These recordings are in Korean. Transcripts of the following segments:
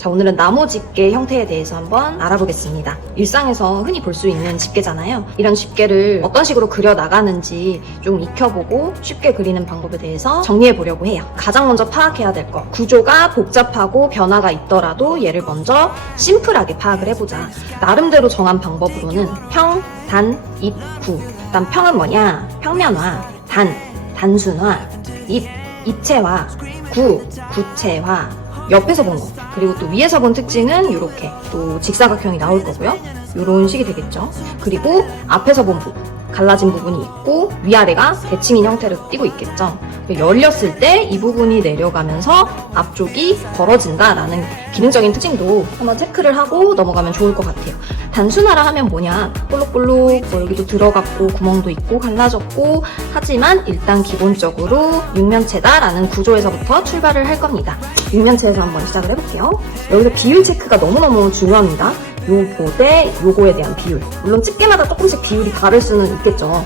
자, 오늘은 나무 집게 형태에 대해서 한번 알아보겠습니다. 일상에서 흔히 볼 수 있는 집게잖아요. 이런 집게를 어떤 식으로 그려 나가는지 좀 익혀보고 쉽게 그리는 방법에 대해서 정리해 보려고 해요. 가장 먼저 파악해야 될 거, 구조가 복잡하고 변화가 있더라도 얘를 먼저 심플하게 파악을 해보자. 나름대로 정한 방법으로는 평, 단, 입, 구. 일단 평은 뭐냐? 평면화, 단, 단순화, 입, 입체화, 구, 구체화, 옆에서 본 거, 그리고 또 위에서 본 특징은 이렇게 또 직사각형이 나올 거고요. 이런 식이 되겠죠. 그리고 앞에서 본 부분, 갈라진 부분이 있고 위아래가 대칭인 형태로 띄고 있겠죠. 열렸을 때 이 부분이 내려가면서 앞쪽이 벌어진다라는 기능적인 특징도 한번 체크를 하고 넘어가면 좋을 것 같아요. 단순화라 하면 뭐냐? 볼록볼록 여기도 들어갔고 구멍도 있고 갈라졌고 하지만 일단 기본적으로 육면체다라는 구조에서부터 출발을 할 겁니다. 육면체에서 한번 시작을 해볼게요. 여기서 비율 체크가 너무너무 중요합니다. 요거 대 요거에 대한 비율. 물론 집게마다 조금씩 비율이 다를 수는 있겠죠.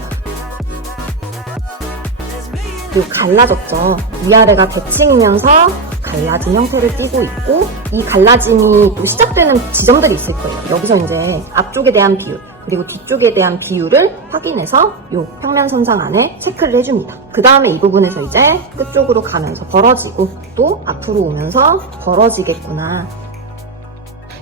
그리고 갈라졌죠. 위아래가 대칭이면서 갈라진 형태를 띠고 있고 이 갈라짐이 또 시작되는 지점들이 있을 거예요. 여기서 이제 앞쪽에 대한 비율 그리고 뒤쪽에 대한 비율을 확인해서 이 평면 선상 안에 체크를 해줍니다. 그 다음에 이 부분에서 이제 끝쪽으로 가면서 벌어지고 또 앞으로 오면서 벌어지겠구나.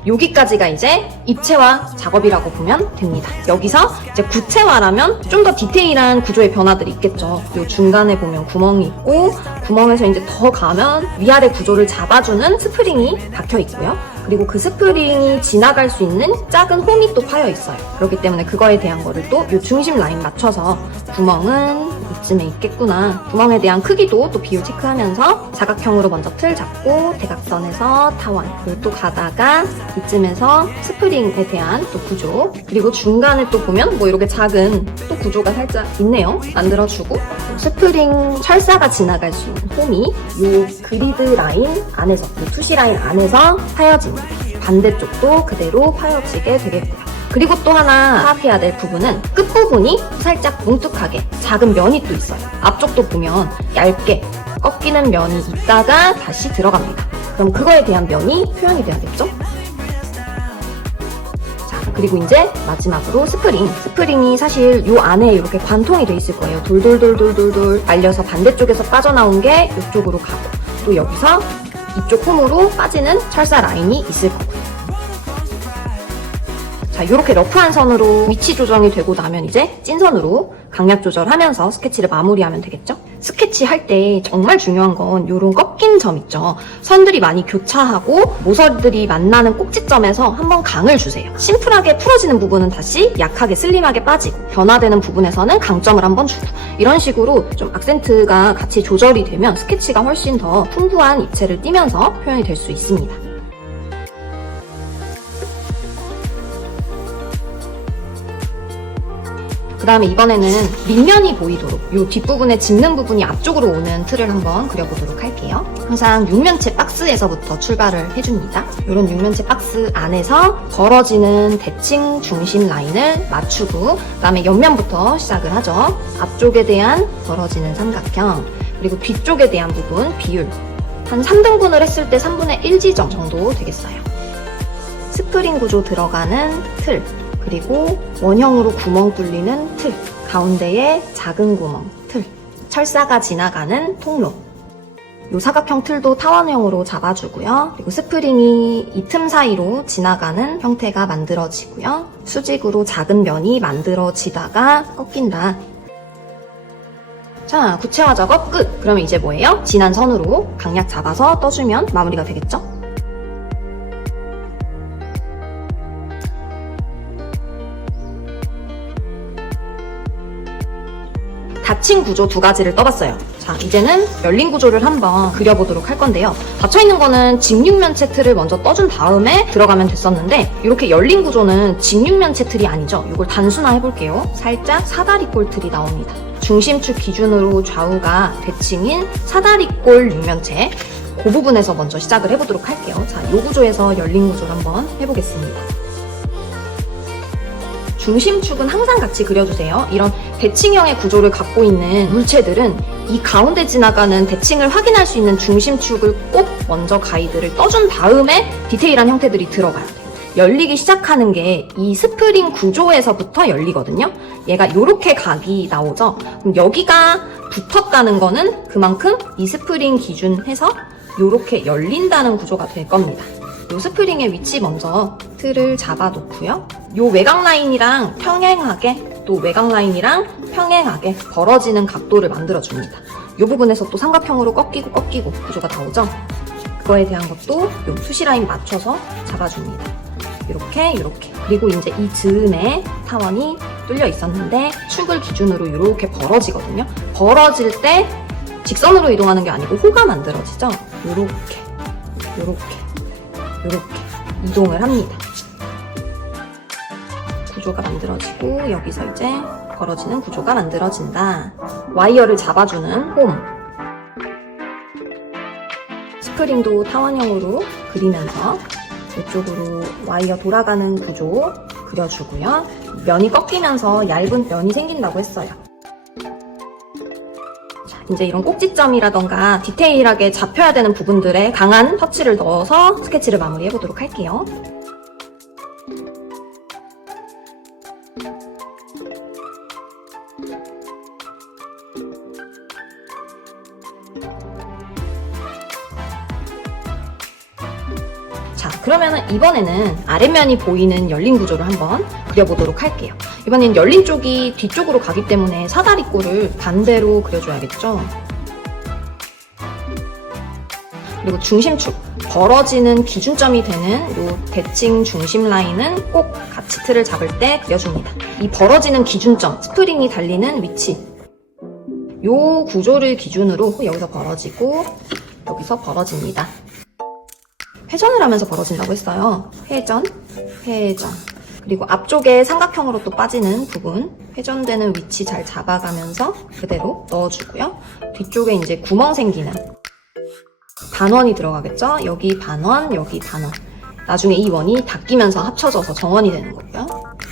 여기까지가 이제 입체화 작업이라고 보면 됩니다. 여기서 이제 구체화라면 좀 더 디테일한 구조의 변화들이 있겠죠. 요 중간에 보면 구멍이 있고 구멍에서 이제 더 가면 위아래 구조를 잡아주는 스프링이 박혀 있고요. 그리고 그 스프링이 지나갈 수 있는 작은 홈이 또 파여 있어요. 그렇기 때문에 그거에 대한 거를 또 요 중심 라인 맞춰서 구멍은 이쯤에 있겠구나. 구멍에 대한 크기도 또 비율 체크하면서 사각형으로 먼저 틀 잡고 대각선에서 타원 그리고 또 가다가 이쯤에서 스프링에 대한 또 구조 그리고 중간에 또 보면 뭐 이렇게 작은 또 구조가 살짝 있네요. 만들어주고 스프링 철사가 지나갈 수 있는 홈이 요 그리드 라인 안에서 이 투시 라인 안에서 파여집니다. 반대쪽도 그대로 파여지게 되겠고요. 그리고 또 하나 파악해야 될 부분은 끝부분이 살짝 뭉툭하게 작은 면이 또 있어요. 앞쪽도 보면 얇게 꺾이는 면이 있다가 다시 들어갑니다. 그럼 그거에 대한 면이 표현이 돼야겠죠? 자, 그리고 이제 마지막으로 스프링이 사실 요 안에 이렇게 관통이 돼 있을 거예요. 돌돌돌돌돌돌 말려서 반대쪽에서 빠져나온 게 이쪽으로 가고 또 여기서 이쪽 홈으로 빠지는 철사 라인이 있을 거고요. 자, 이렇게 러프한 선으로 위치 조정이 되고 나면 이제 찐선으로 강약 조절하면서 스케치를 마무리하면 되겠죠? 스케치 할 때 정말 중요한 건 이런 꺾인 점 있죠. 선들이 많이 교차하고 모서리들이 만나는 꼭지점에서 한번 강을 주세요. 심플하게 풀어지는 부분은 다시 약하게 슬림하게 빠지고 변화되는 부분에서는 강점을 한번 주고 이런 식으로 좀 악센트가 같이 조절이 되면 스케치가 훨씬 더 풍부한 입체를 띠면서 표현이 될 수 있습니다. 그 다음에 이번에는 밑면이 보이도록 이 뒷부분에 짚는 부분이 앞쪽으로 오는 틀을 한번 그려보도록 할게요. 항상 육면체 박스에서부터 출발을 해줍니다. 이런 육면체 박스 안에서 벌어지는 대칭 중심 라인을 맞추고 그 다음에 옆면부터 시작을 하죠. 앞쪽에 대한 벌어지는 삼각형 그리고 뒤쪽에 대한 부분 비율 한 3등분을 했을 때 3분의 1 지점 정도 되겠어요. 스프링 구조 들어가는 틀 그리고 원형으로 구멍 뚫리는 틀, 가운데에 작은 구멍, 틀, 철사가 지나가는 통로. 이 사각형 틀도 타원형으로 잡아주고요. 그리고 스프링이 이 틈 사이로 지나가는 형태가 만들어지고요. 수직으로 작은 면이 만들어지다가 꺾인다. 자, 구체화 작업 끝! 그러면 이제 뭐예요? 진한 선으로 강약 잡아서 떠주면 마무리가 되겠죠? 닫힌 구조 두 가지를 떠봤어요. 자, 이제는 열린 구조를 한번 그려보도록 할 건데요. 닫혀있는 거는 직육면체 틀을 먼저 떠준 다음에 들어가면 됐었는데 이렇게 열린 구조는 직육면체 틀이 아니죠. 이걸 단순화 해볼게요. 살짝 사다리꼴 틀이 나옵니다. 중심축 기준으로 좌우가 대칭인 사다리꼴 육면체 그 부분에서 먼저 시작을 해보도록 할게요. 자, 이 구조에서 열린 구조를 한번 해보겠습니다. 중심축은 항상 같이 그려주세요. 이런 대칭형의 구조를 갖고 있는 물체들은 이 가운데 지나가는 대칭을 확인할 수 있는 중심축을 꼭 먼저 가이드를 떠준 다음에 디테일한 형태들이 들어가야 돼요. 열리기 시작하는 게 이 스프링 구조에서부터 열리거든요. 얘가 이렇게 각이 나오죠. 그럼 여기가 붙었다는 거는 그만큼 이 스프링 기준해서 이렇게 열린다는 구조가 될 겁니다. 이 스프링의 위치 먼저 틀을 잡아 놓고요. 이 외곽 라인이랑 평행하게, 또 외곽 라인이랑 평행하게 벌어지는 각도를 만들어줍니다. 이 부분에서 또 삼각형으로 꺾이고 구조가 나오죠. 그거에 대한 것도 이 수시 라인 맞춰서 잡아줍니다. 이렇게. 그리고 이제 이 즈음에 타원이 뚫려 있었는데 축을 기준으로 이렇게 벌어지거든요. 벌어질 때 직선으로 이동하는 게 아니고 호가 만들어지죠. 이렇게 이동을 합니다. 구조가 만들어지고 여기서 이제 벌어지는 구조가 만들어진다. 와이어를 잡아주는 홈. 스프링도 타원형으로 그리면서 이쪽으로 와이어 돌아가는 구조 그려주고요. 면이 꺾이면서 얇은 면이 생긴다고 했어요. 자, 이제 이런 꼭지점이라던가 디테일하게 잡혀야 되는 부분들에 강한 터치를 넣어서 스케치를 마무리해보도록 할게요. 자, 그러면은 이번에는 아랫면이 보이는 열린 구조를 한번 그려보도록 할게요. 이번엔 열린 쪽이 뒤쪽으로 가기 때문에 사다리꼴을 반대로 그려줘야겠죠. 그리고 중심축, 벌어지는 기준점이 되는 이 대칭 중심 라인은 꼭 같이 틀을 잡을 때 그려줍니다. 이 벌어지는 기준점, 스프링이 달리는 위치, 이 구조를 기준으로 여기서 벌어지고 여기서 벌어집니다. 회전을 하면서 벌어진다고 했어요. 회전. 그리고 앞쪽에 삼각형으로 또 빠지는 부분, 회전되는 위치 잘 잡아가면서 그대로 넣어주고요. 뒤쪽에 이제 구멍 생기는 반원이 들어가겠죠? 여기 반원, 여기 반원. 나중에 이 원이 닫히면서 합쳐져서 정원이 되는 거고요.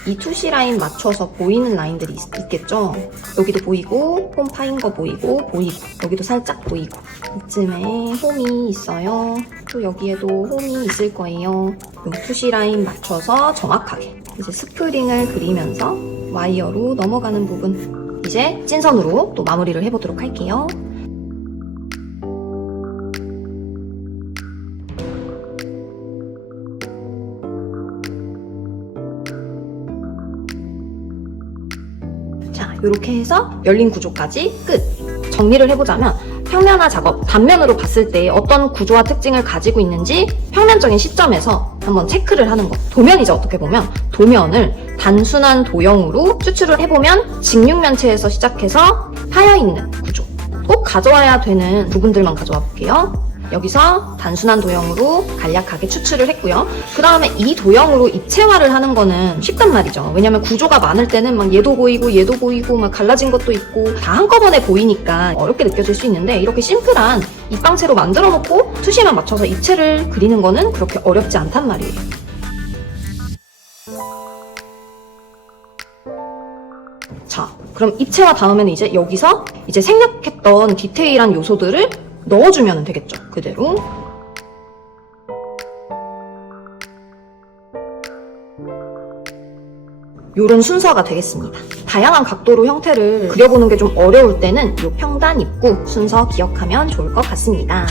이 투시 라인 맞춰서 보이는 라인들이 있겠죠? 여기도 보이고, 홈 파인 거 보이고, 여기도 살짝 보이고. 이쯤에 홈이 있어요. 또 여기에도 홈이 있을 거예요. 이 투시 라인 맞춰서 정확하게 이제 스프링을 그리면서 와이어로 넘어가는 부분. 이제 찐선으로 또 마무리를 해보도록 할게요. 자, 이렇게 해서 열린 구조까지 끝! 정리를 해보자면 평면화 작업, 단면으로 봤을 때 어떤 구조와 특징을 가지고 있는지 평면적인 시점에서 한번 체크를 하는 것. 도면이죠, 어떻게 보면. 도면을 단순한 도형으로 추출을 해보면 직육면체에서 시작해서 파여있는 구조. 꼭 가져와야 되는 부분들만 가져와 볼게요. 여기서 단순한 도형으로 간략하게 추출을 했고요. 그 다음에 이 도형으로 입체화를 하는 거는 쉽단 말이죠. 왜냐면 구조가 많을 때는 막 얘도 보이고 막 갈라진 것도 있고 다 한꺼번에 보이니까 어렵게 느껴질 수 있는데, 이렇게 심플한 입방체로 만들어 놓고 투시만 맞춰서 입체를 그리는 거는 그렇게 어렵지 않단 말이에요. 자, 그럼 입체화 다음에는 이제 여기서 이제 생략했던 디테일한 요소들을 넣어주면 되겠죠. 그대로. 요런 순서가 되겠습니다. 다양한 각도로 형태를 그려보는 게 좀 어려울 때는 이 평단 입구 순서 기억하면 좋을 것 같습니다.